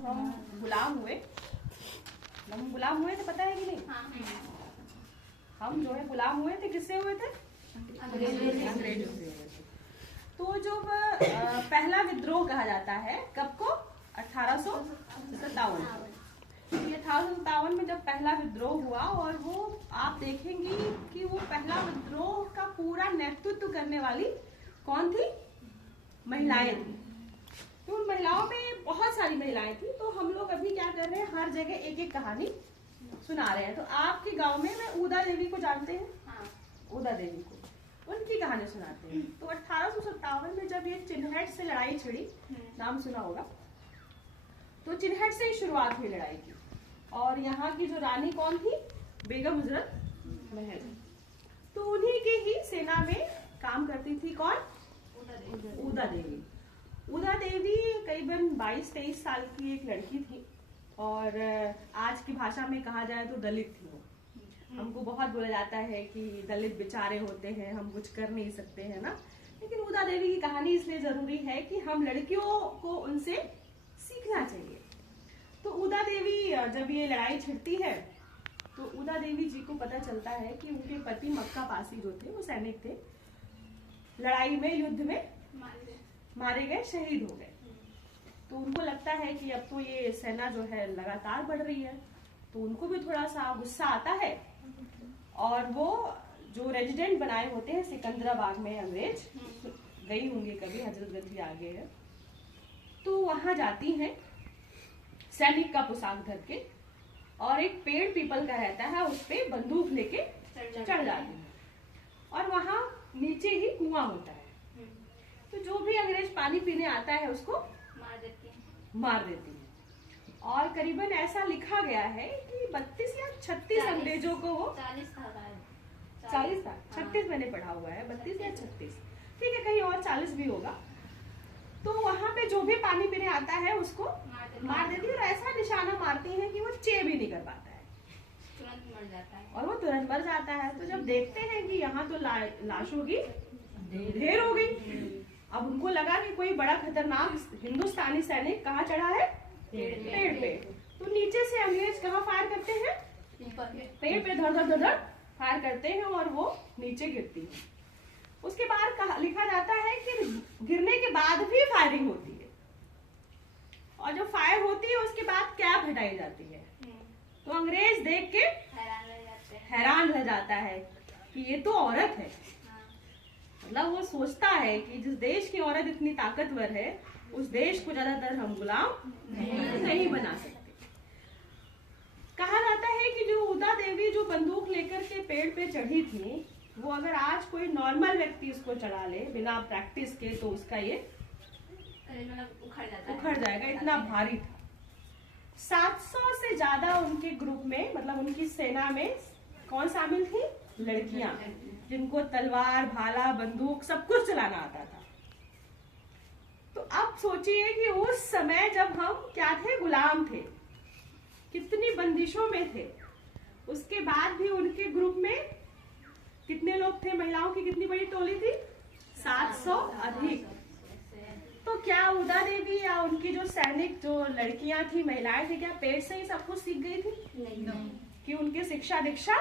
हम गुलाम हुए, हम गुलाम हुए थे, पता है कि नहीं? हम जो है गुलाम हुए थे, किससे हुए थे? अंग्रेजों से हुए थे। तो जो पहला विद्रोह कहा जाता है कब को? 1857। 1857 में जब पहला विद्रोह हुआ, और वो आप देखेंगी कि वो पहला विद्रोह का पूरा नेतृत्व करने वाली कौन थी? महिलाएं थी। तो उन महिलाओं में बहुत सारी महिलाएं थी। तो हम लोग अभी क्या कर रहे हैं, हर जगह एक एक कहानी सुना रहे हैं। तो आपके गांव में मैं ऊदा देवी को जानते हैं? ऊदा देवी को उनकी कहानी सुनाते हैं। तो 1857 में जब ये चिन्हट से लड़ाई छिड़ी, नाम सुना होगा, तो चिन्हट से ही शुरुआत हुई लड़ाई की। और यहाँ की जो रानी कौन थी? बेगम हजरत महल। तो उन्हीं की ही सेना में काम करती थी कौन? ऊदा देवी। ऊदा देवी करीबन 22-23 साल की एक लड़की थी, और आज की भाषा में कहा जाए तो दलित थी वो। हमको बहुत बोला जाता है कि दलित बेचारे होते हैं, हम कुछ कर नहीं सकते हैं ना, लेकिन ऊदा देवी की कहानी इसलिए जरूरी है कि हम लड़कियों को उनसे सीखना चाहिए। तो ऊदा देवी जब ये लड़ाई छिड़ती है, तो ऊदा देवी जी को पता चलता है कि उनके पति मक्का पासी जो थे, वो सैनिक थे, लड़ाई में, युद्ध में मारे गए, शहीद हो गए। तो उनको लगता है कि अब तो ये सेना जो है लगातार बढ़ रही है, तो उनको भी थोड़ा सा गुस्सा आता है, और वो जो रेजिडेंट बनाए होते हैं सिकंदराबाद में, अंग्रेज गई होंगी कभी, हजरतगंज भी आगे है, तो वहां जाती हैं सैनिक का पोशाक धर के, और एक पेड़ पीपल का रहता है, उस पे बंदूक लेके चढ़ जाती है, और वहां नीचे ही कुआं होता है। तो जो भी अंग्रेज पानी पीने आता है उसको मार देती है। और करीबन ऐसा लिखा गया है कि 32 या 36 अंग्रेजों को वो 40 था, 36 मैंने पढ़ा हुआ है, 32 या 36, ठीक है, कहीं और 40 भी होगा। तो वहां पे जो भी पानी पीने आता है उसको मार देती है, और ऐसा निशाना मारती है कि वो चे भी नहीं कर पाता है, तुरंत मर जाता है, और वो तुरंत मर जाता है। तो जब देखते हैं कि यहाँ तो लाशों की ढेर हो गई, अब उनको लगा कि कोई बड़ा खतरनाक हिंदुस्तानी सैनिक कहाँ चढ़ा है? पेड़ पे। तो नीचे से अंग्रेज कहाँ फायर करते हैं? पेड़ पे धड़ धड़ धड़ धड़ फायर करते हैं, और वो नीचे गिरती है। उसके बाद लिखा जाता है कि गिरने के बाद भी फायरिंग होती है, और जो फायर होती है उसके बाद कैप हटाई जाती है। तो अंग्रेज देख के हैरान रह जाता है कि ये तो औरत है। मतलब वो सोचता है कि जिस देश की औरत इतनी ताकतवर है, उस देश को ज्यादातर हम गुलाम नहीं बना सकते। कहा जाता है कि जो ऊदा देवी जो बंदूक लेकर के पेड़ पे चढ़ी थी, वो अगर आज कोई नॉर्मल व्यक्ति उसको चढ़ा ले बिना प्रैक्टिस के, तो उसका ये उखड़ जाएगा, इतना भारी था। 700 से ज्यादा उनके ग्रुप में, मतलब उनकी सेना में कौन शामिल थी? लड़कियां, जिनको तलवार, भाला, बंदूक सब कुछ चलाना आता था। तो अब सोचिए कि उस समय जब हम क्या थे? गुलाम थे, कितनी बंदिशों में थे, उसके बाद भी उनके ग्रुप में कितने लोग थे? महिलाओं की कितनी बड़ी टोली थी? 700 अधिक। तो क्या ऊदा देवी या उनकी जो सैनिक, जो लड़कियां थी, महिलाएं थी, क्या पेड़ से ही सब कुछ सीख गई थी? नहीं। कि उनकी शिक्षा दीक्षा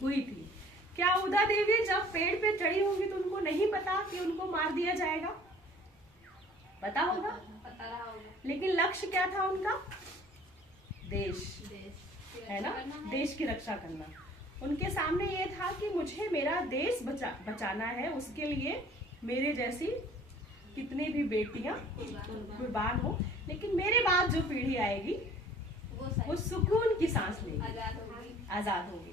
हुई थी? क्या ऊदा देवी जब पेड़ पे चढ़ी होंगी तो उनको नहीं पता कि उनको मार दिया जाएगा? पता होगा, लेकिन लक्ष्य क्या था उनका? देश है ना, देश की रक्षा करना। उनके सामने ये था कि मुझे मेरा देश बचाना है, उसके लिए मेरे जैसी कितनी भी बेटियां कुर्बान हो, लेकिन मेरे बाद जो पीढ़ी आएगी वो सुकून की सांस लेगी, आजाद होगी।